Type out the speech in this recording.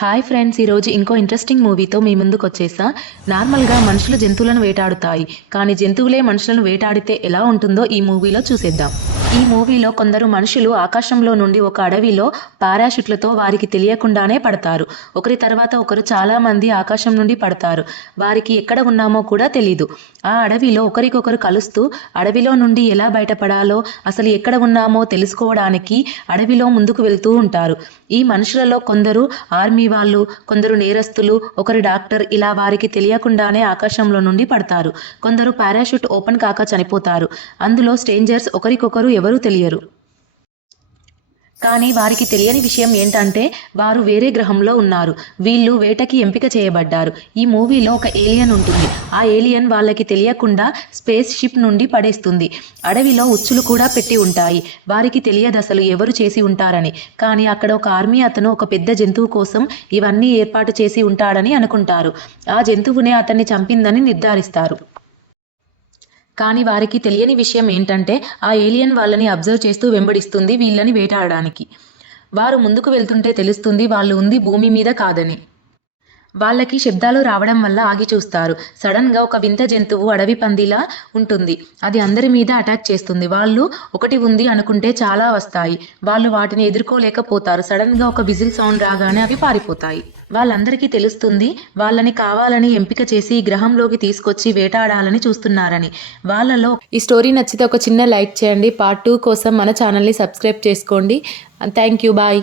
Hi friends, ఈరోజు ఇంకో interesting మూవీతో మీ ముందుకు వచ్చేసా. నార్మల్గా మనుషులు జంతువులను వేటాడుతాయి, కానీ జంతువులే మనుషులను వేటాడితే ఎలా ఉంటుందో ఈ మూవీలో చూసేద్దాం. ఈ మూవీలో కొందరు మనుషులు ఆకాశంలో నుండి ఒక అడవిలో పారాషూట్లతో వారికి తెలియకుండానే పడతారు. ఒకరి తర్వాత ఒకరు చాలా మంది ఆకాశం నుండి పడతారు. వారికి ఎక్కడ ఉన్నామో కూడా తెలీదు. ఆ అడవిలో ఒకరికొకరు కలుస్తూ అడవిలో నుండి ఎలా బయటపడాలో, అసలు ఎక్కడ ఉన్నామో తెలుసుకోవడానికి అడవిలో ముందుకు వెళ్తూ ఉంటారు. ఈ మనుషులలో కొందరు ఆర్మీ వాళ్ళు, కొందరు నేరస్తులు, ఒకరు డాక్టర్, ఇలా వారికి తెలియకుండానే ఆకాశంలో నుండి పడతారు. కొందరు పారాషూట్ ఓపెన్ కాక చనిపోతారు. అందులో స్ట్రేంజర్స్, ఒకరికొకరు ఎవరూ తెలియరు. కానీ వారికి తెలియని విషయం ఏంటంటే వారు వేరే గ్రహంలో ఉన్నారు. వీళ్ళు వేటకి ఎంపిక చేయబడ్డారు. ఈ మూవీలో ఒక ఏలియన్ ఉంటుంది. ఆ ఏలియన్ వాళ్ళకి తెలియకుండా స్పేస్ షిప్ నుండి పడేస్తుంది. అడవిలో ఉచ్చులు కూడా పెట్టి ఉంటాయి. వారికి తెలియదు అసలు ఎవరు చేసి ఉంటారని. కానీ అక్కడ ఒక ఆర్మీ అతను ఒక పెద్ద జంతువు కోసం ఇవన్నీ ఏర్పాటు చేసి ఉంటాడని అనుకుంటారు. ఆ జంతువునే అతన్ని చంపిందని నిర్ధారిస్తారు. కానీ వారికి తెలియని విషయం ఏంటంటే ఆ ఏలియన్ వాళ్ళని అబ్జర్వ్ చేస్తూ వెంబడిస్తుంది వీళ్ళని వేటాడడానికి. వారు ముందుకు వెళ్తుంటే తెలుస్తుంది వాళ్ళు ఉంది భూమి మీద కాదని. వాళ్ళకి శబ్దాలు రావడం వల్ల ఆగి చూస్తారు. సడన్గా ఒక వింత జంతువు అడవి పందిలా ఉంటుంది. అది అందరి మీద అటాక్ చేస్తుంది. వాళ్ళు ఒకటి ఉంది అనుకుంటే చాలా వస్తాయి. వాళ్ళు వాటిని ఎదుర్కోలేకపోతారు. సడన్గా ఒక విజిల్ సౌండ్ రాగానే అవి పారిపోతాయి. వాళ్ళందరికీ తెలుస్తుంది వాళ్ళని కావాలని ఎంపిక చేసి ఈ గ్రహంలోకి తీసుకొచ్చి వేటాడాలని చూస్తున్నారని. వాళ్ళలో ఈ స్టోరీ నచ్చితే ఒక చిన్న లైక్ చేయండి. పార్ట్ 2 కోసం మన ఛానల్ని సబ్స్క్రైబ్ చేసుకోండి. Thank you. బాయ్.